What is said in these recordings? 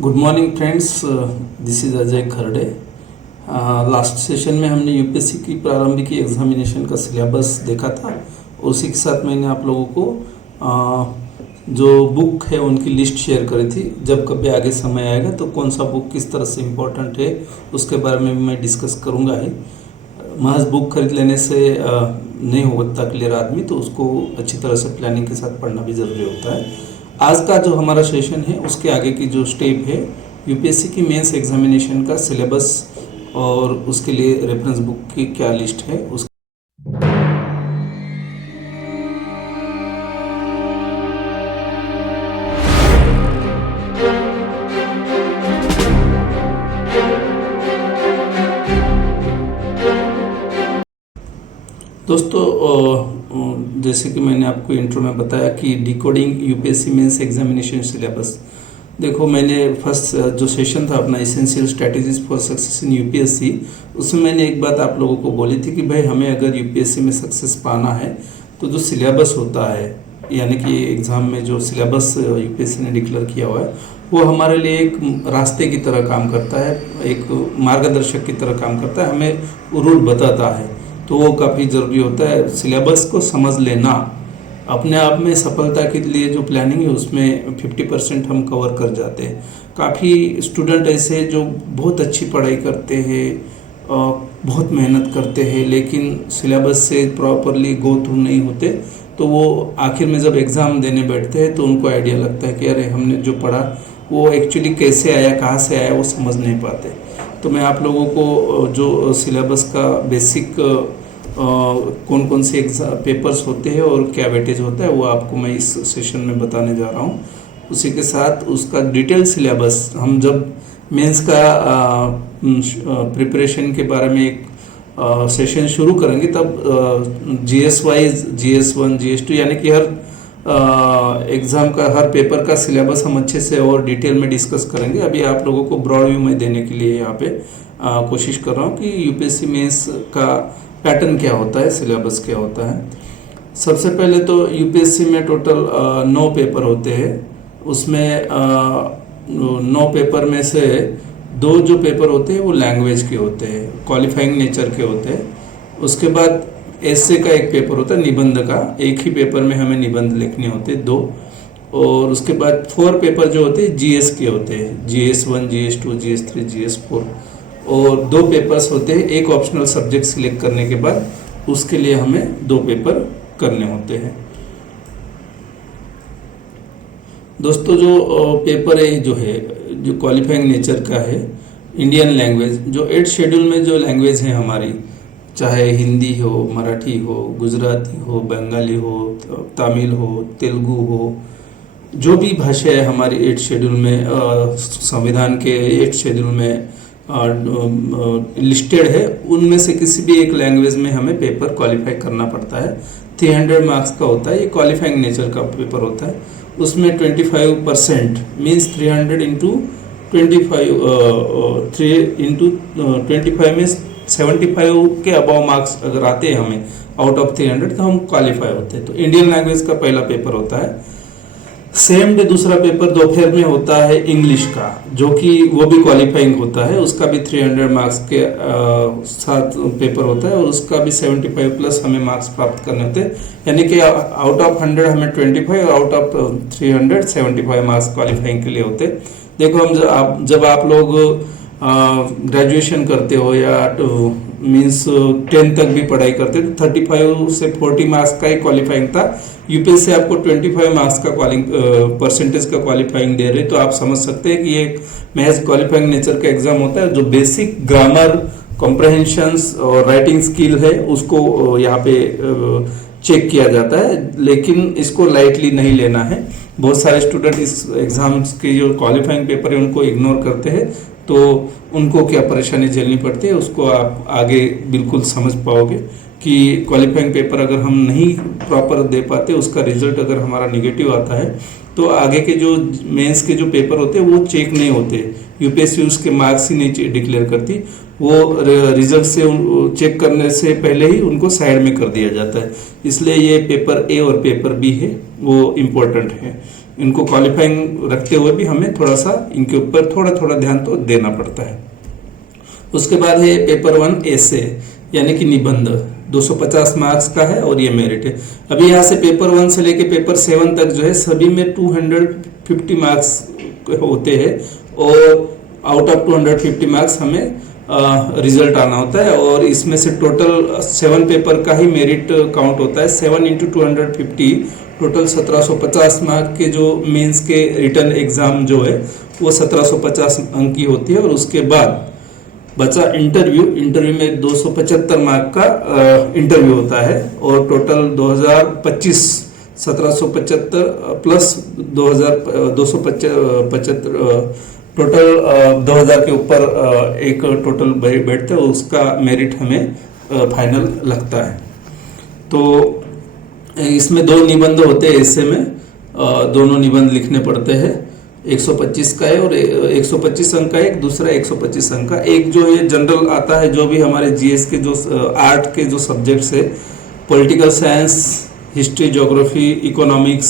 Good morning friends, this is Ajay Kharde. Last session में हमने UPSC की प्रारंभिक एग्जामिनेशन का सिलेबस देखा था। उसी के साथ मैंने आप लोगों को जो बुक है उनकी लिस्ट शेयर करी थी। जब कभी आगे समय आएगा तो कौन सा बुक किस तरह से इम्पोर्टेंट है उसके बारे में भी मैं डिस्कस करूँगा ही। महज बुक खरीद लेने से नहीं होता क्लियर आदमी, तो उसको अच्छी तरह से प्लानिंग के साथ पढ़ना भी ज़रूरी होता है। आज का जो हमारा सेशन है उसके आगे की जो स्टेप है, यूपीएससी की मेंस एग्जामिनेशन का सिलेबस और उसके लिए रेफरेंस बुक की क्या लिस्ट है उस दोस्तों, जैसे कि मैंने आपको इंट्रो में बताया कि decoding UPSC mains examination syllabus. देखो, मैंने फर्स्ट जो सेशन था अपना essential strategies for success in UPSC, उसमें मैंने एक बात आप लोगों को बोली थी कि भाई हमें अगर यूपीएससी में सक्सेस पाना है तो जो सिलेबस होता है, यानी कि एग्ज़ाम में जो सिलेबस यूपीएससी ने डिक्लेयर किया हुआ है वो हमारे लिए एक रास्ते की तरह काम करता है, एक मार्गदर्शक की तरह काम करता है, हमें रूट बताता है। तो वो काफ़ी ज़रूरी होता है। सिलेबस को समझ लेना अपने आप में सफलता के लिए जो प्लानिंग है उसमें 50% हम कवर कर जाते हैं। काफ़ी स्टूडेंट ऐसे जो बहुत अच्छी पढ़ाई करते हैं, बहुत मेहनत करते हैं, लेकिन सिलेबस से प्रॉपरली गो थ्रू नहीं होते, तो वो आखिर में जब एग्ज़ाम देने बैठते हैं तो उनको आइडिया लगता है कि अरे हमने जो पढ़ा वो एक्चुअली कैसे आया, कहाँ से आया, वो समझ नहीं पाते। तो मैं आप लोगों को जो सिलेबस का बेसिक कौन कौन से पेपर्स होते हैं और क्या वेटेज होता है वो आपको मैं इस सेशन में बताने जा रहा हूँ। उसी के साथ उसका डिटेल सिलेबस, हम जब मेंस का प्रिपरेशन के बारे में एक सेशन शुरू करेंगे तब जीएस वाइज, GS1, GS2 यानी कि हर एग्ज़ाम का हर पेपर का सिलेबस हम अच्छे से और डिटेल में डिस्कस करेंगे। अभी आप लोगों को ब्रॉड व्यू में देने के लिए यहाँ पे कोशिश कर रहा हूँ कि यूपीएससी मेंस का पैटर्न क्या होता है, सिलेबस क्या होता है। सबसे पहले तो यूपीएससी में टोटल 9 पेपर होते हैं। उसमें 9 पेपर में से 2 जो पेपर होते हैं वो लैंग्वेज के होते हैं, क्वालिफाइंग नेचर के होते हैं। उसके बाद एस्से का एक पेपर होता है, निबंध का। एक ही पेपर में हमें निबंध लिखने होते हैं 2। और उसके बाद 4 पेपर जो होते हैं जीएस के होते हैं, GS1, GS2, GS3, GS4। और 2 पेपर्स होते हैं, एक ऑप्शनल सब्जेक्ट सिलेक्ट करने के बाद उसके लिए हमें 2 पेपर करने होते हैं। दोस्तों, जो पेपर है जो क्वालिफाइंग नेचर का है, इंडियन लैंग्वेज, जो 8 शेड्यूल में जो लैंग्वेज है हमारी, चाहे हिंदी हो, मराठी हो, गुजराती हो, बंगाली हो, तमिल हो, तेलुगु हो, जो भी भाषा है हमारी 8 शेड्यूल में, संविधान के 8 शेड्यूल में लिस्टेड है, उनमें से किसी भी एक लैंग्वेज में हमें पेपर क्वालिफाई करना पड़ता है। 300 मार्क्स का होता है, ये क्वालिफाइंग नेचर का पेपर होता है। उसमें 25% मीन्स 300 इंटू 25, 3 इंटू 25 मीन्स 75 के अबाव मार्क्स अगर आते हैं हमें आउट ऑफ 300 तो हम क्वालिफाई होते हैं। तो इंडियन लैंग्वेज का पहला पेपर होता है। सेम डे दूसरा पेपर दोपहर में होता है इंग्लिश का, जो कि वो भी क्वालिफाइंग होता है। उसका भी 300 मार्क्स के साथ पेपर होता है और उसका भी 75 प्लस हमें मार्क्स प्राप्त करने होते हैं। यानी कि आउट ऑफ 100 हमें 25 और आउट ऑफ 300 75 मार्क्स क्वालिफाइंग के लिए होते हैं। देखो, हम जब आप लोग ग्रेजुएशन करते हो या मीन्स 10 तक भी पढ़ाई करते तो 35 से 40 मार्क्स का ही क्वालिफाइंग था। यूपीएससी आपको 25 मार्क्स का परसेंटेज का क्वालिफाइंग दे रहे, तो आप समझ सकते हैं कि ये महज क्वालिफाइंग नेचर का एग्जाम होता है। जो बेसिक ग्रामर, कॉम्प्रहेंशंस और राइटिंग स्किल है उसको यहाँ पे चेक किया जाता है, लेकिन इसको लाइटली नहीं लेना है। बहुत सारे स्टूडेंट इस एग्जाम्स के जो क्वालिफाइंग पेपर है उनको इग्नोर करते हैं, तो उनको क्या परेशानी झेलनी पड़ती है उसको आप आगे बिल्कुल समझ पाओगे कि क्वालिफाइंग पेपर अगर हम नहीं प्रॉपर दे पाते, उसका रिजल्ट अगर हमारा निगेटिव आता है तो आगे के जो मेंस के जो पेपर होते हैं वो चेक नहीं होते। यूपीएससी उसके मार्क्स ही नहीं डिक्लेयर करती, वो रिजल्ट से चेक करने से पहले ही उनको साइड में कर दिया जाता है। इसलिए ये पेपर ए और पेपर बी है वो इम्पोर्टेंट है। इनको क्वालिफाइंग रखते हुए भी हमें थोड़ा सा इनके ऊपर थोड़ा थोड़ा ध्यान तो देना पड़ता है। उसके बाद है पेपर 1 एसे यानी कि निबंध, 250 मार्क्स का है और ये मेरिट है। अभी यहाँ से पेपर 1 से लेके पेपर 7 तक जो है सभी में 250 मार्क्स होते हैं और आउट ऑफ 250 मार्क्स हमें रिजल्ट आना होता है और इसमें से टोटल 7 पेपर का ही मेरिट काउंट होता है। 7 इंटू 250 टोटल 1750 मार्क के जो मेंस के रिटर्न एग्जाम जो है वो 1750 अंक की होती है। और उसके बाद बचा इंटरव्यू में 275 मार्क का इंटरव्यू होता है और टोटल 2025 1775 प्लस 2275 टोटल 2000 के ऊपर एक टोटल बैठते हैं, उसका मेरिट हमें फाइनल लगता है। तो इसमें 2 निबंध होते हैं, इससे में दोनों निबंध लिखने पड़ते हैं। 125 का है और 125 अंक का एक, दूसरा 125 अंक का एक। जो ये जनरल आता है, जो भी हमारे जीएस के जो आर्ट के जो सब्जेक्ट्स है, political science, history, geography, economics,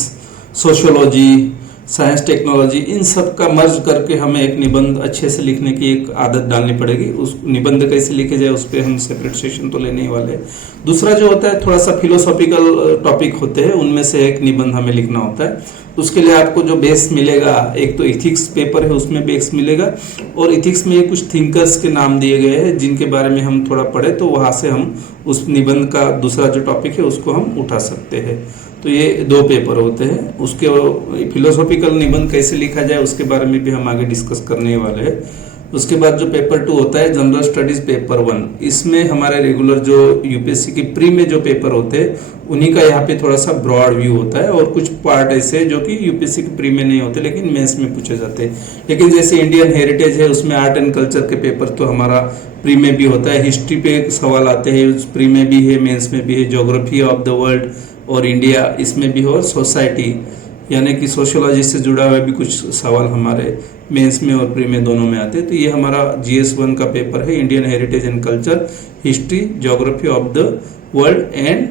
sociology, science, technology, इन सब का मर्ज करके हमें एक निबंध अच्छे से लिखने की एक आदत डालनी पड़ेगी। उस निबंध कैसे लिखे जाए उस पर हम सेपरेट सेशन तो लेने ही वाले हैं। दूसरा जो होता है थोड़ा सा फिलोसॉफिकल टॉपिक होते हैं, उनमें से एक निबंध हमें लिखना होता है। उसके लिए आपको जो बेस मिलेगा, एक तो इथिक्स पेपर है उसमें बेस मिलेगा और इथिक्स में कुछ थिंकर्स के नाम दिए गए हैं जिनके बारे में हम थोड़ा पढ़े तो वहाँ से हम उस निबंध का दूसरा जो टॉपिक है उसको हम उठा सकते हैं। तो ये 2 पेपर होते हैं। उसके फिलोसॉफिकल निबंध कैसे लिखा जाए उसके बारे में भी हम आगे डिस्कस करने वाले हैं। उसके बाद जो पेपर 2 होता है जनरल स्टडीज पेपर 1, इसमें हमारे रेगुलर जो यूपीएससी की प्री में जो पेपर होते हैं उन्हीं का यहाँ पे थोड़ा सा ब्रॉड व्यू होता है और कुछ पार्ट ऐसे जो कि यूपीएससी की प्री में नहीं होते लेकिन मेंस में पूछे जाते हैं। लेकिन जैसे इंडियन हेरिटेज है उसमें आर्ट एंड कल्चर के पेपर तो हमारा प्री में भी होता है। हिस्ट्री पे सवाल आते हैं, उस प्री में भी है, मेंस में भी है। ज्योग्राफी ऑफ द वर्ल्ड और इंडिया इसमें भी हो, और सोसाइटी यानी कि सोशियोलॉजी से जुड़ा हुआ भी कुछ सवाल हमारे मेंस में और प्री में दोनों में आते हैं। तो ये हमारा GS 1 का पेपर है, Indian heritage and culture, history, geography of the world and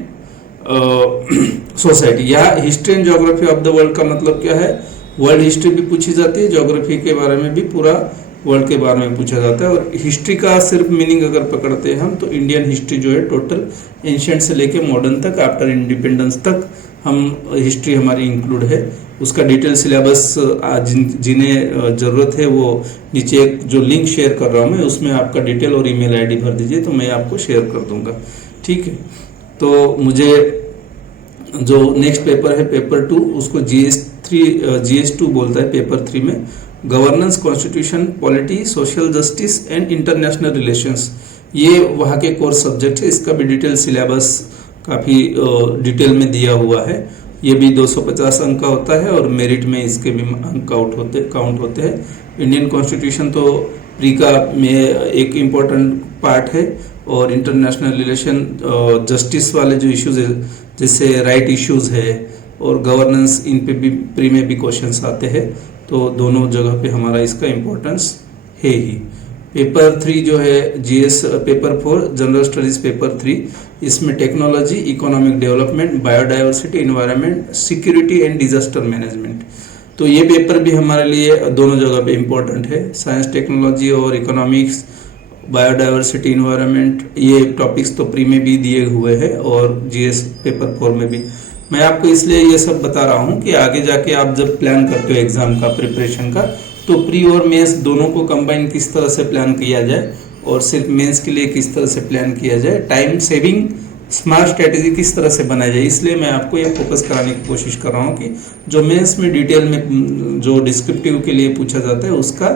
society. या history and geography of the world का मतलब क्या है, वर्ल्ड हिस्ट्री भी पूछी जाती है, ज्योग्राफी के बारे में भी पूरा वर्ल्ड के बारे में पूछा जाता है। और हिस्ट्री का सिर्फ मीनिंग अगर पकड़ते हैं हम तो इंडियन हिस्ट्री जो है टोटल एंशिएंट से लेके मॉडर्न तक, आफ्टर इंडिपेंडेंस तक हम हिस्ट्री हमारी इंक्लूड है। उसका डिटेल सिलेबस जिन्हें ज़रूरत है वो नीचे एक जो लिंक शेयर कर रहा हूँ मैं, उसमें आपका डिटेल और ईमेल आईडी भर दीजिए तो मैं आपको शेयर कर दूंगा। ठीक है, तो मुझे जो नेक्स्ट पेपर है पेपर 2 उसको GS 2 बोलता है। पेपर 3 में governance, constitution, polity, social justice and international relations, ये वहाँ के कोर्स सब्जेक्ट है। इसका भी डिटेल सिलेबस काफ़ी डिटेल में दिया हुआ है। ये भी 250 अंक का होता है और मेरिट में इसके भी अंक काउंट होते हैं। इंडियन कॉन्स्टिट्यूशन तो प्री का में एक इम्पोर्टेंट पार्ट है और इंटरनेशनल रिलेशन, जस्टिस वाले जो इश्यूज है जैसे राइट इश्यूज है और गवर्नेंस, इन पे भी प्री में भी क्वेश्चंस आते हैं। तो दोनों जगह पे हमारा इसका इम्पोर्टेंस है ही। पेपर 3 जो है GS paper 4 general studies paper 3, इसमें technology, economic development, biodiversity, environment, security and disaster management. तो ये पेपर भी हमारे लिए दोनों जगह पे इम्पोर्टेंट है। साइंस, टेक्नोलॉजी और इकोनॉमिक्स, बायोडाइवर्सिटी, इन्वायरमेंट, ये टॉपिक्स तो प्री में भी दिए हुए हैं और GS पेपर 4 में भी। मैं आपको इसलिए ये सब बता रहा हूँ कि आगे जाके आप जब प्लान करते हो एग्जाम का, प्रिपरेशन का, तो प्री और मेंस दोनों को कंबाइन किस तरह से प्लान किया जाए और सिर्फ मेंस के लिए किस तरह से प्लान किया जाए, टाइम सेविंग स्मार्ट स्ट्रेटेजी किस तरह से बनाई जाए। इसलिए मैं आपको ये फोकस कराने की कोशिश कर रहा हूँ कि जो मेंस में डिटेल में जो डिस्क्रिप्टिव के लिए पूछा जाता है उसका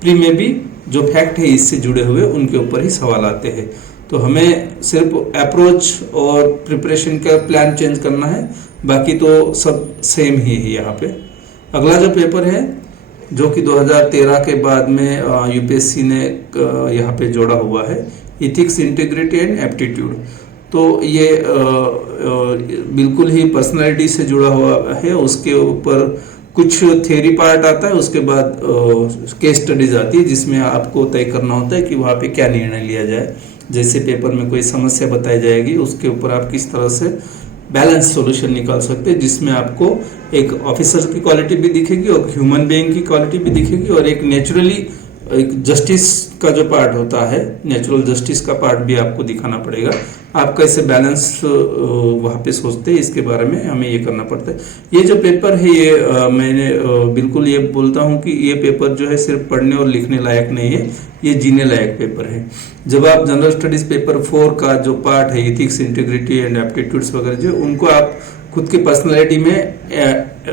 प्री में भी जो फैक्ट है इससे जुड़े हुए उनके ऊपर ही सवाल आते हैं। तो हमें सिर्फ अप्रोच और प्रिपरेशन का प्लान चेंज करना है, बाकी तो सब सेम ही है यहाँ पे। अगला जो पेपर है जो कि 2013 के बाद में यूपीएससी ने यहाँ पे जोड़ा हुआ है, इथिक्स, इंटीग्रिटी एंड एप्टीट्यूड। तो ये बिल्कुल ही पर्सनालिटी से जुड़ा हुआ है। उसके ऊपर कुछ थ्योरी पार्ट आता है, उसके बाद केस स्टडीज आती है जिसमें आपको तय करना होता है कि वहाँ पे क्या निर्णय लिया जाए। जैसे पेपर में कोई समस्या बताई जाएगी उसके ऊपर आप किस तरह से बैलेंस सॉल्यूशन निकाल सकते हैं, जिसमें आपको एक ऑफिसर की क्वालिटी भी दिखेगी और ह्यूमन बीइंग की क्वालिटी भी दिखेगी और एक नेचुरली एक जस्टिस का जो पार्ट होता है, नेचुरल जस्टिस का पार्ट भी आपको दिखाना पड़ेगा। आप कैसे बैलेंस वहाँ पे सोचते हैं, इसके बारे में हमें ये करना पड़ता है। ये जो पेपर है ये मैंने बिल्कुल ये बोलता हूँ कि ये पेपर जो है सिर्फ पढ़ने और लिखने लायक नहीं है, ये जीने लायक पेपर है। जब आप जनरल स्टडीज पेपर 4 का जो पार्ट है इथिक्स, इंटीग्रिटी एंड एप्टीट्यूड्स वगैरह जो उनको आप खुद की पर्सनैलिटी में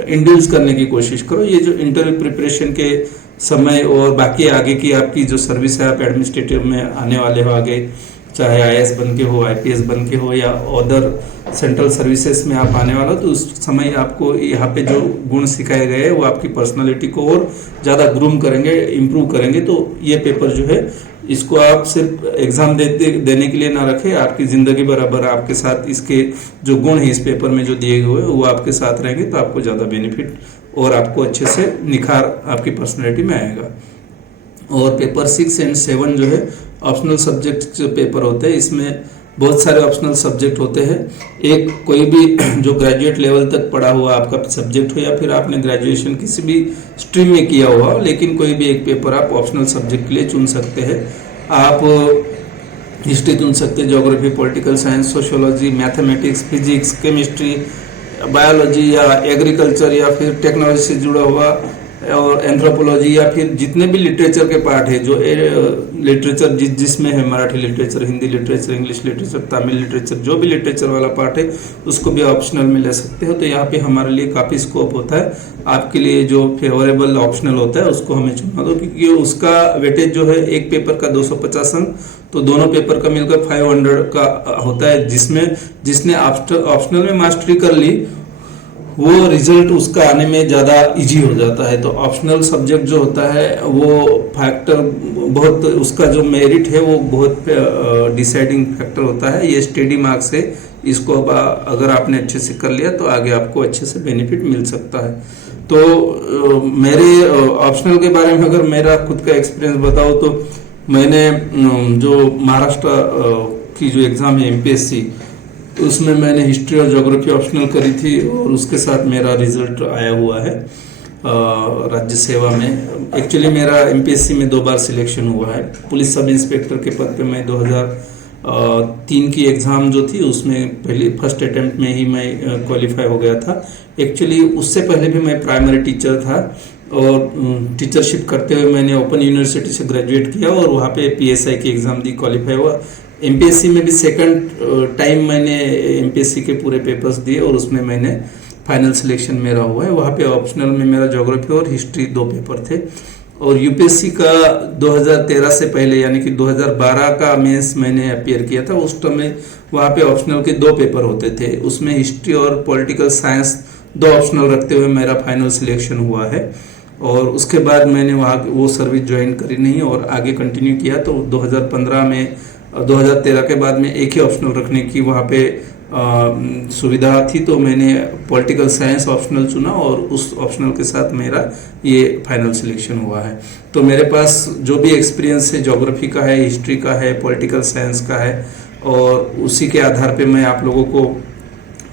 इंड्यूस करने की कोशिश करो। ये जो इंटरव्यू प्रिपरेशन के समय और बाकी आगे की आपकी जो सर्विस है, आप एडमिनिस्ट्रेटिव में आने वाले हो आगे, चाहे आईएएस बन के हो, आईपीएस बन के हो या अदर सेंट्रल सर्विसेज में आप आने वाला हो, तो उस समय आपको यहाँ पे जो गुण सिखाए गए हैं वो आपकी पर्सनालिटी को और ज़्यादा ग्रूम करेंगे, इम्प्रूव करेंगे। तो ये पेपर जो है इसको आप सिर्फ एग्ज़ाम देने के लिए ना रखें, आपकी ज़िंदगी बराबर आपके साथ इसके जो गुण हैं इस पेपर में जो दिए हुए वो आपके साथ रहेंगे, तो आपको ज़्यादा बेनिफिट और आपको अच्छे से निखार आपकी पर्सनैलिटी में आएगा। और पेपर 6 एंड 7 जो है ऑप्शनल सब्जेक्ट जो पेपर होते हैं, इसमें बहुत सारे ऑप्शनल सब्जेक्ट होते हैं। एक कोई भी जो ग्रेजुएट लेवल तक पढ़ा हुआ आपका सब्जेक्ट हो या फिर आपने ग्रेजुएशन किसी भी स्ट्रीम में किया हुआ हो, लेकिन कोई भी एक पेपर आप ऑप्शनल सब्जेक्ट के लिए चुन सकते हैं। आप हिस्ट्री चुन सकते हैं, geography, political science, sociology, mathematics, physics, chemistry, biology या एग्रीकल्चर या फिर टेक्नोलॉजी से जुड़ा हुआ और एंथ्रोपोलॉजी या फिर जितने भी लिटरेचर के पार्ट है, जो लिटरेचर जिसमें है Marathi literature, Hindi literature, English literature, Tamil literature, जो भी लिटरेचर वाला पार्ट है उसको भी ऑप्शनल में ले सकते हो। तो यहाँ पे हमारे लिए काफ़ी स्कोप होता है। आपके लिए जो फेवरेबल ऑप्शनल होता है उसको हमें चुनना दो, क्योंकि उसका वेटेज जो है एक पेपर का 250 अंक, तो दोनों पेपर का मिलकर 500 का होता है, जिसमें जिसने ऑप्शनल में मास्टरी कर ली वो रिजल्ट उसका आने में ज़्यादा इजी हो जाता है। तो ऑप्शनल सब्जेक्ट जो होता है वो फैक्टर बहुत, उसका जो मेरिट है वो बहुत डिसाइडिंग फैक्टर होता है। ये स्टडी मार्क्स है, इसको अगर आपने अच्छे से कर लिया तो आगे आपको अच्छे से बेनिफिट मिल सकता है। तो मेरे ऑप्शनल के बारे में अगर मेरा खुद का एक्सपीरियंस बताओ तो मैंने जो महाराष्ट्र की जो एग्ज़ाम है एमपीएससी, उसमें मैंने हिस्ट्री और ज्योग्राफी ऑप्शनल करी थी और उसके साथ मेरा रिजल्ट आया हुआ है राज्य सेवा में। एक्चुअली मेरा एमपीएससी में 2 बार सिलेक्शन हुआ है। पुलिस सब इंस्पेक्टर के पद पे मैं 2003 की एग्ज़ाम जो थी उसमें पहले फर्स्ट अटेम्प्ट में ही मैं क्वालिफाई हो गया था। एक्चुअली उससे पहले भी मैं प्राइमरी टीचर था और टीचरशिप करते हुए मैंने ओपन यूनिवर्सिटी से ग्रेजुएट किया और वहाँ पे पीएसआई की एग्ज़ाम दी, क्वालिफाई हुआ। एमपीएससी में भी सेकंड टाइम मैंने एमपीएससी के पूरे पेपर्स दिए और उसमें मैंने फाइनल सिलेक्शन मेरा हुआ है। वहाँ पे ऑप्शनल में मेरा ज्योग्राफी और हिस्ट्री 2 पेपर थे। और यूपीएससी का 2013 से पहले यानी कि 2012 का मेंस मैंने अपीयर किया था। उस टाइम में वहाँ पे ऑप्शनल के 2 पेपर होते थे, उसमें हिस्ट्री और पॉलिटिकल साइंस 2 ऑप्शनल रखते हुए मेरा फाइनल सिलेक्शन हुआ है। और उसके बाद मैंने वहाँ वो सर्विस ज्वाइन करी नहीं और आगे कंटिन्यू किया। तो 2015 में 2013 के बाद में एक ही ऑप्शनल रखने की वहाँ पे सुविधा थी, तो मैंने पॉलिटिकल साइंस ऑप्शनल चुना और उस ऑप्शनल के साथ मेरा ये फाइनल सिलेक्शन हुआ है। तो मेरे पास जो भी एक्सपीरियंस है ज्योग्राफी का है, हिस्ट्री का है, पॉलिटिकल साइंस का है, और उसी के आधार पे मैं आप लोगों को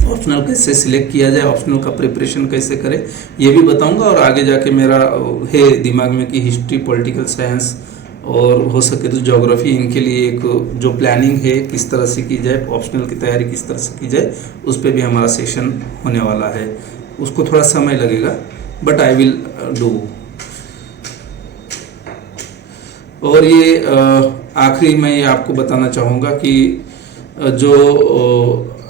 ऑप्शनल कैसे सिलेक्ट किया जाए, ऑप्शनल का प्रिपरेशन कैसे करें ये भी बताऊंगा। और आगे जाके मेरा है दिमाग में कि हिस्ट्री, पॉलिटिकल साइंस और हो सके तो ज्योग्राफी, इनके लिए एक जो प्लानिंग है किस तरह से की जाए, ऑप्शनल की तैयारी किस तरह से की जाए, उस पर भी हमारा सेशन होने वाला है। उसको थोड़ा समय लगेगा बट आई विल डू। और ये आखिरी मैं ये आपको बताना चाहूँगा कि जो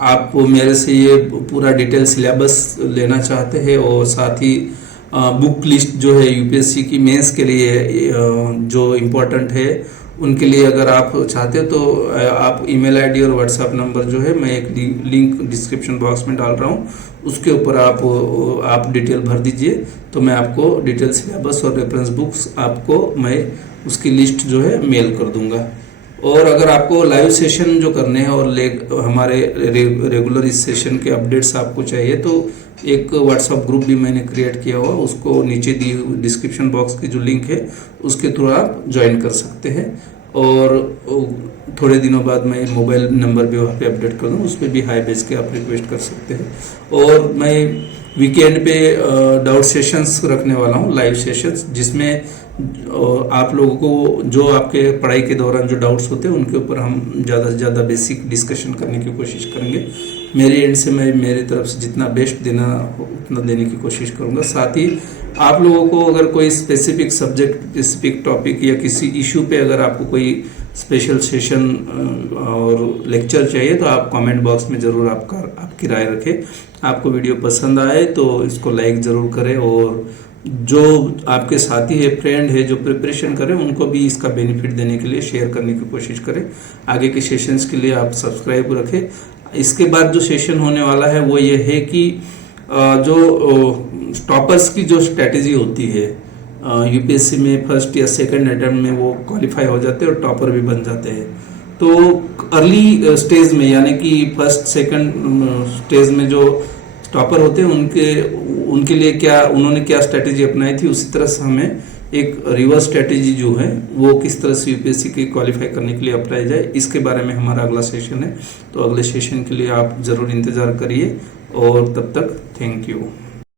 आप मेरे से ये पूरा डिटेल सिलेबस लेना चाहते हैं और साथ ही बुक लिस्ट जो है यूपीएससी की मेंस के लिए जो इम्पोर्टेंट है उनके लिए अगर आप चाहते हो तो आप ईमेल आईडी और व्हाट्सएप नंबर जो है मैं एक लिंक डिस्क्रिप्शन बॉक्स में डाल रहा हूँ, उसके ऊपर आप डिटेल भर दीजिए तो मैं आपको डिटेल सिलेबस और रेफरेंस बुक्स आपको मैं उसकी लिस्ट जो है मेल कर दूंगा। और अगर आपको लाइव सेशन जो करने हैं और हमारे रेगुलर इस सेशन के अपडेट्स आपको चाहिए तो एक व्हाट्सएप ग्रुप भी मैंने क्रिएट किया हुआ, उसको नीचे दी डिस्क्रिप्शन बॉक्स की जो लिंक है उसके थ्रू आप ज्वाइन कर सकते हैं। और थोड़े दिनों बाद मैं मोबाइल नंबर भी वहाँ पे अपडेट कर दूँ, उस पर भी हाई भेज के आप रिक्वेस्ट कर सकते हैं। और मैं वीकेंड पे डाउट सेशंस रखने वाला हूँ, लाइव सेशंस, जिसमें आप लोगों को जो आपके पढ़ाई के दौरान जो डाउट्स होते हैं उनके ऊपर हम ज़्यादा से ज़्यादा बेसिक डिस्कशन करने की कोशिश करेंगे। मेरे एंड से मैं मेरी तरफ से जितना बेस्ट देना उतना देने की कोशिश करूँगा। साथ ही आप लोगों को अगर कोई स्पेसिफिक सब्जेक्ट, स्पेसिफिक टॉपिक या किसी इशू पे अगर आपको कोई स्पेशल सेशन और लेक्चर चाहिए तो आप कमेंट बॉक्स में ज़रूर आपकी राय रखें। आपको वीडियो पसंद आए तो इसको लाइक ज़रूर करें, और जो आपके साथी है, फ्रेंड है जो प्रिपरेशन करें, उनको भी इसका बेनिफिट देने के लिए शेयर करने की कोशिश करें। आगे के सेशंस के लिए आप सब्सक्राइब रखें। इसके बाद जो सेशन होने वाला है वो ये है कि जो टॉपर्स की जो स्ट्रैटेजी होती है, यूपीएससी में फर्स्ट या सेकंड अटेम्प्ट में वो क्वालिफाई हो जाते हैं और टॉपर भी बन जाते हैं। तो अर्ली स्टेज में, यानी कि फर्स्ट सेकंड स्टेज में जो टॉपर होते हैं उनके लिए उन्होंने क्या स्ट्रैटेजी अपनाई थी, उसी तरह से हमें एक रिवर्स स्ट्रैटेजी जो है वो किस तरह से यूपीएससी के क्वालिफाई करने के लिए अप्लाई जाए, इसके बारे में हमारा अगला सेशन है। तो अगले सेशन के लिए आप ज़रूर इंतज़ार करिए, और तब तक थैंक यू।